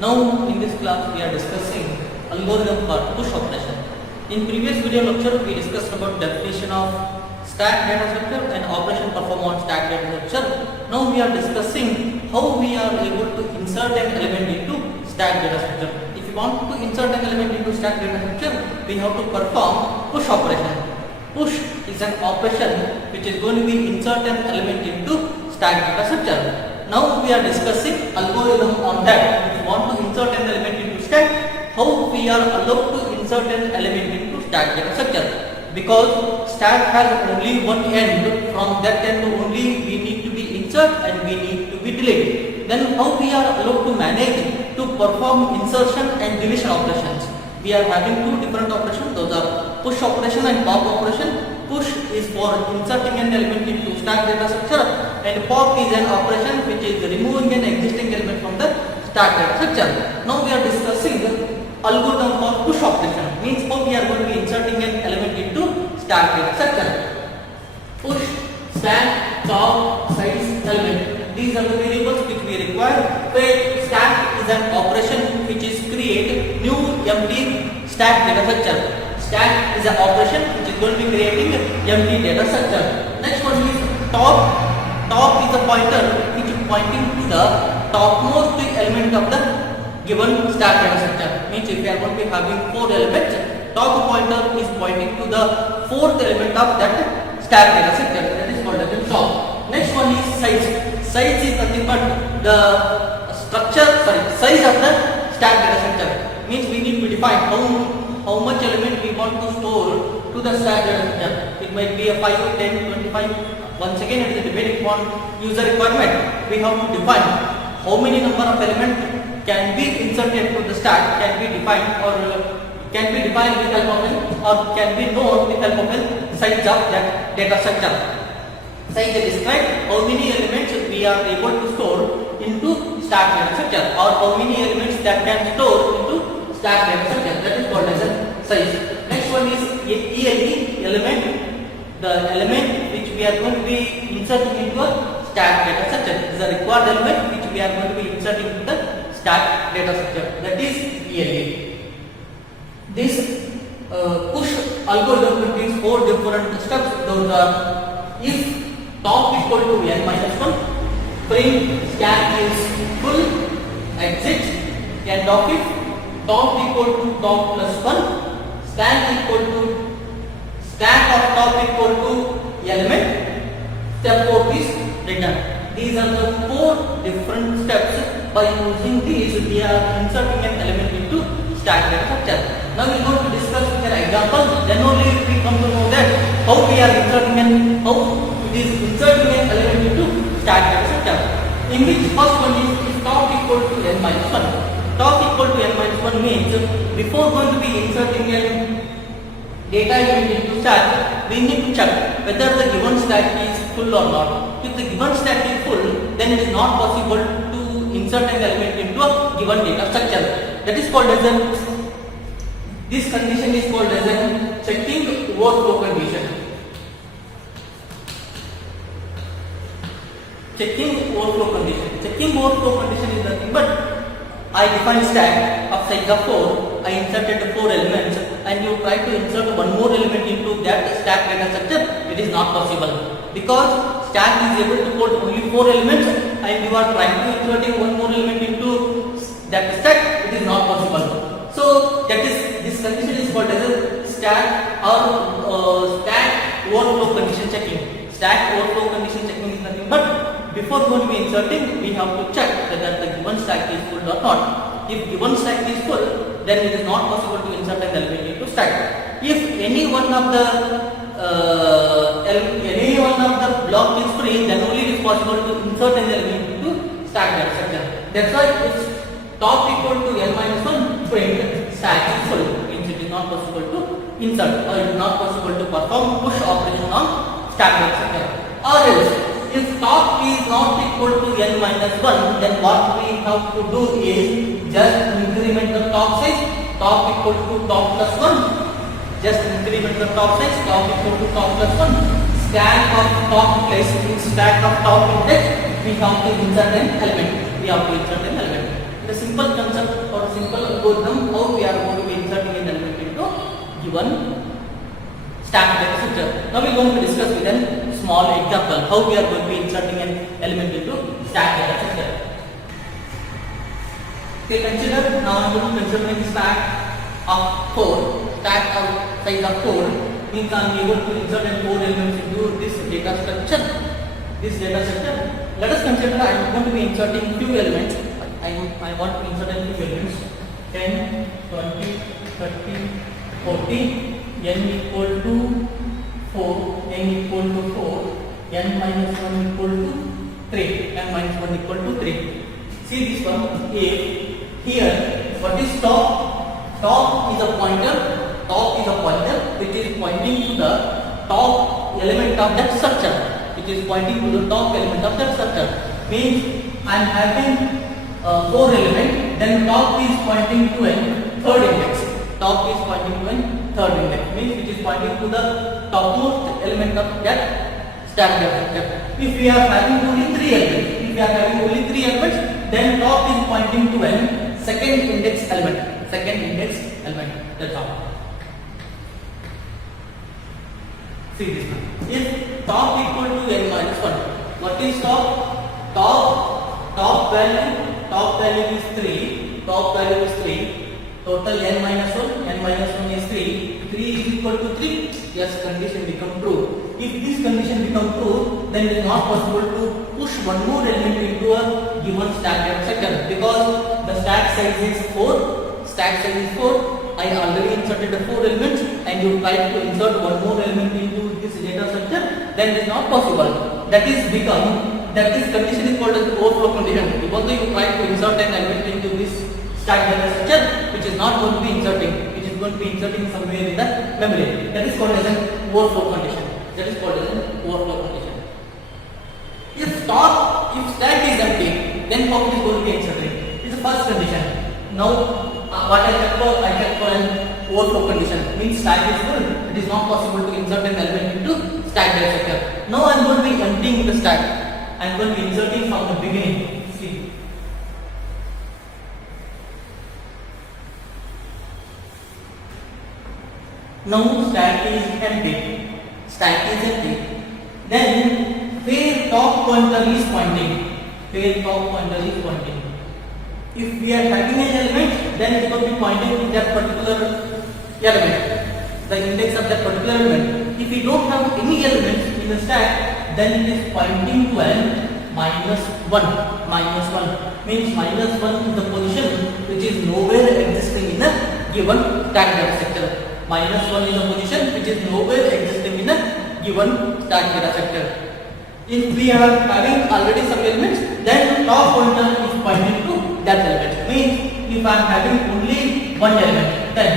Now in this class we are discussing algorithm for push operation. In previous video lecture we discussed about definition of stack data structure and operation performed on stack data structure. Now we are discussing how we are able to insert an element into stack data structure. If you want to insert an element into stack data structure, we have to perform push operation. Push is an operation which is going to be insert an element into stack data structure. Now we are discussing algorithm on that. If you want to insert an element into stack, how we are allowed to insert an element into stack data structure. Because stack has only one end, from that end only we need to be insert and we need to be delete. Then how we are allowed to manage to perform insertion and deletion operations. We are having two different operations, those are push operation and pop operation. Push is for inserting an element into stack data structure and pop is an operation which is removing an existing element from the stack data structure. Now we are discussing algorithm for push operation, means how we are going to be inserting an element into stack data structure. Push, stack, top, size, element. These are the variables which we require. Where stack is an operation which is create new empty stack data structure. Stack is an operation which is going to be creating empty data structure. Next one is top. Top is a pointer which is pointing to the topmost element of the given stack data structure. Means if we are going to be having 4 elements, top pointer is pointing to the 4th element of that stack data structure. That is called as the top. Next one is size. Size is nothing but the size of the stack data structure. Means we need to define how much element we want to store to the stack data structure. It might be a 5, 10, 25. Once again, it is depending upon user requirement. We have to define how many number of elements can be inserted to the stack, can be defined or can be defined with help of or can be known with help of the size of that data structure. Size describes how many elements we are able to store into stack data structure or how many elements that can store into stack data structure. That is called as a size. Next one is ELE, element. The element which we are going to be inserting into a stack data structure is a required element which we are going to be inserting into the stack data structure. That is ELE. This push algorithm contains 4 different steps. Those are: if top equal to n minus 1, print stack is full, exit, end of it, top equal to top plus 1, stack equal to stack of top equal to element, step 4 is return. These are the 4 different steps. By using these, we are inserting an element into stack data structure. Now we are going to discuss with an example. Then only we come to know that how we are inserting an element into stack data structure. In which first one is if top equal to n minus 1. Top equal to n minus 1 means before going to be inserting a data element into stack, we need to check whether the given stack is full or not. If the given stack is full, then it is not possible to insert an element into a given data structure. That is called as this condition is called as a checking overflow condition. Checking overflow condition. Checking overflow condition is nothing but I define stack of size of 4. I inserted 4 elements, and you try to insert one more element into that stack data structure. It is not possible because stack is able to hold only 4 elements, and you are trying to inserting one more element into that stack. It is not possible. So that is this condition is called as a stack or stack overflow condition checking. Stack overflow condition checking is nothing but before going to be inserting, we have to check whether the given stack is full or not. If given stack is full, then it is not possible to insert an element into stack. If any one of the block is free, then only it is possible to insert an element into stack data structure. That's why if top equal to n minus 1, print stack is full, means it is not possible to insert or it is not possible to perform push operation on stack data structure. Or else, if top is not equal to n minus 1, then what we have to do is just increment the top size, top equal to top plus 1, just increment the top size, top equal to top plus 1, stack of top place in stack of top index, we have to insert an element. The simple concept given stack data structure. Now we are going to discuss with a small example how we are going to be inserting an element into stack data structure. Okay, consider now I am going to consider a stack of 4. Stack of size of 4 means I am able to insert and 4 elements into this data structure. Let us consider I am going to be inserting few elements. I want to insert a few elements 10, 20, 30, 40, n equal to 4, n equal to 4, n minus 1 equal to 3, n minus 1 equal to 3. See this one, if here what is top? Top is a pointer which is pointing to the top element of that structure. Means I am having 4 elements, then top is pointing to a third index. Means it is pointing to the topmost element of that stack data structure. If we are having only 3 elements, then top is pointing to a second index element. That's all. See this one. If top equal to n minus 1, what is top? Top value is 3. Total n minus 1 is 3. 3 is equal to 3. Yes, condition become true. If this condition become true, then it is not possible to push one more element into a given stack data structure because the stack size is 4. I already inserted the 4 elements and you try to insert one more element into this data structure, then it is not possible. That is condition is called as overflow condition. Even though you try to insert an element into this stack data structure, which is not going to be inserting, it is going to be inserting somewhere in the memory. That is called as an overflow condition. If stack is empty, then how it is going to be inserted? It is the first condition. Now what I check for an overflow condition means stack is full. It is not possible to insert an element into stack data structure. Now I am going to be emptying the stack. I am going to be inserting from the beginning. See. Now stack is empty. Then where top pointer is pointing. If we are having an element, then it is going to be pointing to that particular element, the index of that particular element. If we don't have any elements in the stack, then it is pointing to an minus 1. Means minus 1 is the position which is nowhere existing in a given stack data structure. Minus 1 is a position which is nowhere existing in a given stack data structure. If we are having already some elements, then top pointer is pointing to that element. Means if I am having only one element, then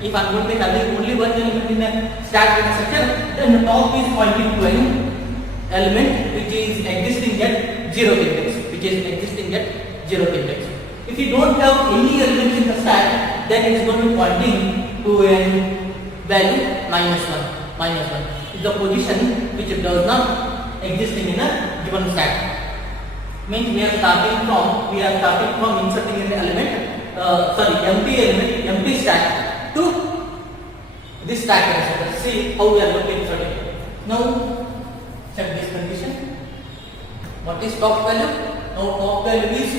if I am going to be having only one element in a stack data structure, then the top is pointing to an element which is existing at 0th index. If you don't have any elements in the stack, then it is going to be pointing to a value minus 1. Is the position which does not existing in a given stack. Means we are starting from inserting an empty stack to this stack data structure. See how we are going to insert it. Now check this condition. What is top value? Now top value is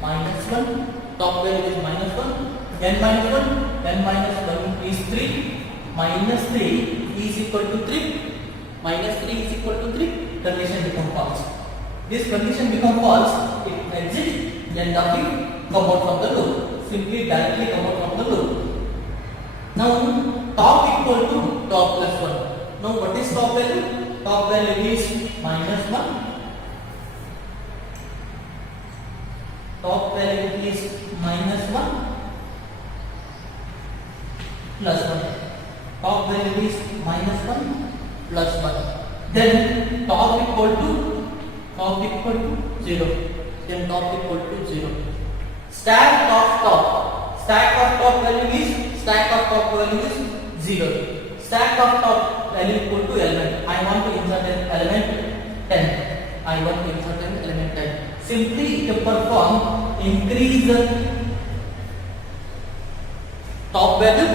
minus 1. N minus 1 is 3. Minus 3 is equal to 3. Condition become false. This condition become false. It exits, then nothing come out from the loop. Simply directly come out from the loop. Now top equal to top plus 1. Now what is top value? Top value is minus 1. Top value is minus 1 plus 1. Top value is minus 1 plus 1. Then top equal to 0. Then top equal to 0. Stack of top value is 0. Stack of top value equal to element. I want to insert an element 10. Simply to perform increase the top value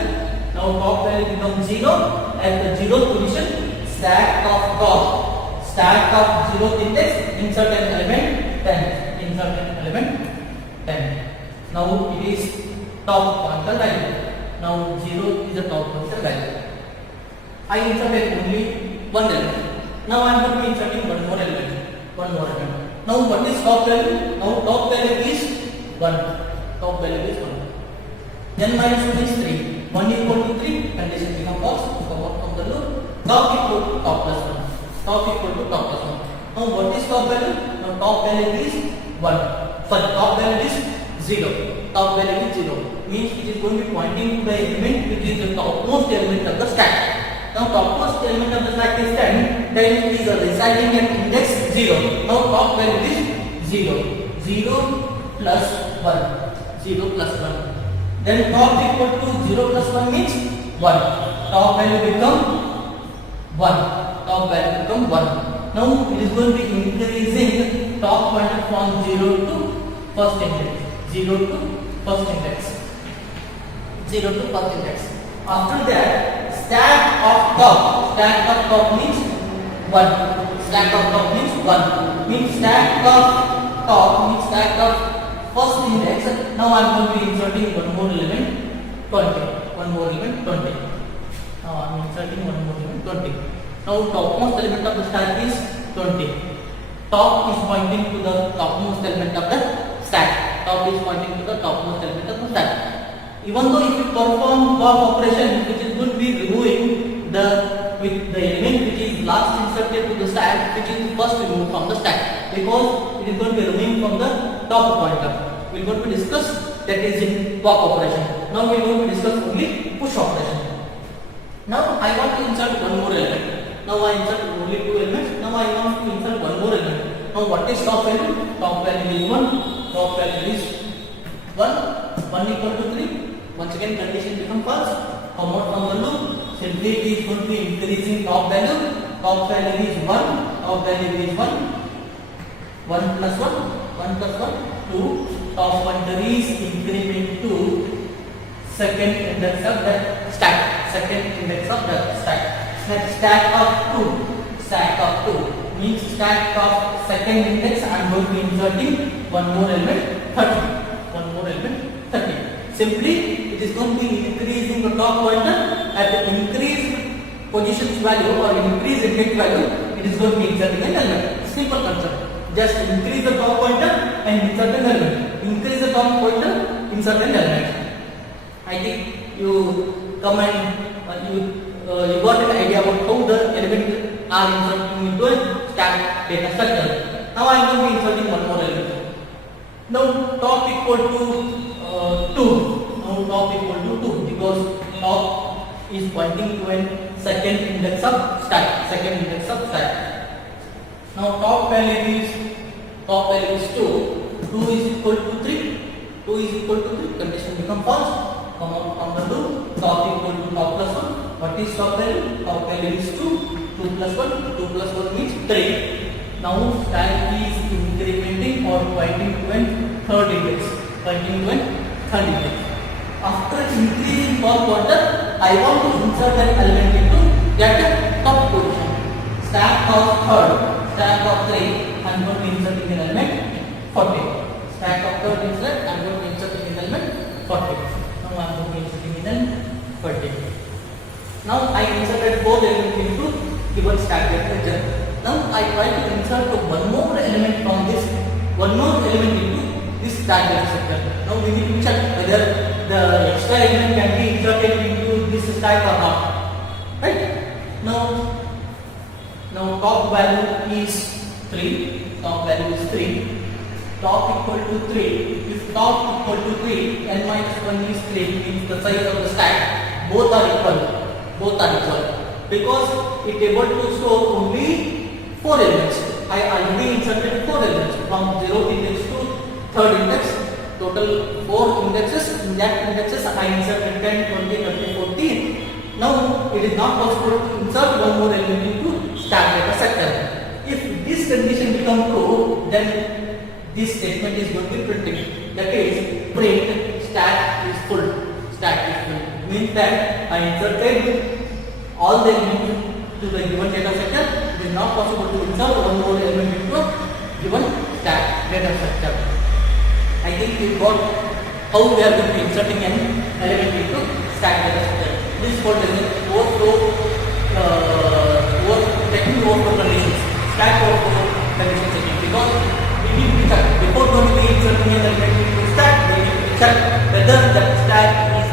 Now top value becomes 0. At the 0th position, stack of top. Stack of 0th index, insert an element 10. Insert an element 10. Now it is top pointer value. Now 0 is the top pointer value. I inserted only one element. Now I am going to be inserting one more element. Now what is top value? Now top value is 1. Top value is 1. Then minus 1 is 3. 1 equal to 3. Condition becomes false. Come out from the loop. Top equal to top plus 1. Top equal to top plus 1. Now what is top value? Now top value is 1. Sorry, top value is 0. Top value is 0. Means it is going to be pointing to the element which is the topmost element of the stack. Now topmost element of the stack is 10. Then it is residing at index 0. Now top value is 0. 0 plus 1. 0 plus 1. Then top equal to 0 plus 1 means 1. Top value become 1. Top value become 1. Now it is going to be increasing top pointer from 0 to first index. 0 to first index. 0 to first index. After that, stack of top. Stack of top means 1. Stack of top means 1. Means stack of top means stack of first index. Now I am going to be inserting one more element 20. One more element 20. Now I am inserting one more element 20. Now topmost element of the stack is 20. Top is pointing to the topmost element of the stack. Top is pointing to the topmost element of the stack. Even though if you perform top operation, which is going to be removing the element which is last inserted to the stack, which is first removed from the stack, because it is going to be removing from the top pointer. We are going to discuss that is in pop operation. Now we are going to discuss only push operation. Now I want to insert one more element. Now I insert only 2 elements. Now I want to insert one more element. Now what is top value? Top value is 1. Top value is 1. 1 equal to 3. Once again condition become false. Come out from the loop. Simply it is going to be increasing top value. Top value is 1. Top value is 1. 1 plus 1. 1 plus 1. 2. Top pointer is increment to second index of the stack. Second index of the stack. Next stack of 2. Stack of 2 means stack of second index. I am going to be inserting one more element 30. One more element 30. Simply it is going to be increasing the top pointer at the increased positions value or increased index value. It is going to be inserting an element. Simple concept. Just increase the top pointer and insert an element. Increase the top pointer, insert an element. I think you come and you got an idea about how the elements are inserting into a stack data structure. Now I am going to be inserting one more element. Now top equal to 2. Now top equal to 2 because top is pointing to a second index of stack. Second index of stack. Now top value is 2. 2 is equal to 3. 2 is equal to 3. Condition become false. Come out from the loop. Top equal to top plus 1. What is top value? Top value is 2. 2 plus 1. 2 plus 1 means 3. Now stack is incrementing or pointing to a third index. Pointing to a third index. After increasing top pointer, I want to insert an element into that top position. Stack of third. Stack of 3. I am going to insert an element 40. Stack of third insert. I am going to insert an element 40. Now I am going to insert an element 40. Now I inserted 4 elements into given stack data. Now I try to insert one more element from this. One more element into this stack data structure. Now we need to check whether the extra element can be inserted into this stack or not. Right? Now top value is 3. Top value is 3. Top equal to 3. If top equal to 3, n minus 1 is 3 means the size of the stack. Both are equal. Both are equal. Because it able to show only 4 elements. I already inserted 4 elements from 0th index to 3rd index. Total 4 indexes. In that indexes I inserted 10, 20, 30, 14. Now it is not possible to insert one more element into stack data structure. If this condition becomes true, then this statement is going to be printed. That is, print stack is full. Stack is full. means that I inserted all the elements to the given data structure. It is not possible to insert one more element into a given stack data structure. I think you got how we are going to inserting an element into stack data structure. This called as technical overflow conditions, stack overflow condition checking, because we need to check before going to be inserting an element into stack. We need to check whether that stack is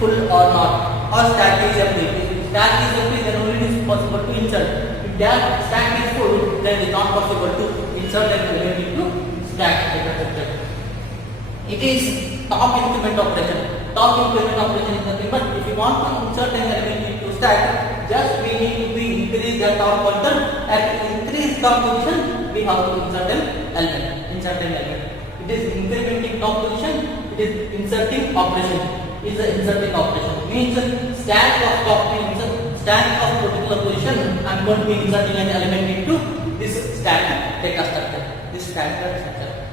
full or not, or stack is empty. If stack is empty, then only it is possible to insert. If that stack is full, then it is not possible to insert an element into stack data structure. It is top increment operation. Top increment operation is nothing but if you want to insert an element into stack, just we need to increase the top pointer. At increase top position, we have to insert an element. It is incrementing top position. It is inserting operation. Is the inserting operation means stack of top stack of particular position. I am going to be inserting an element into this stack data structure. This stack data structure.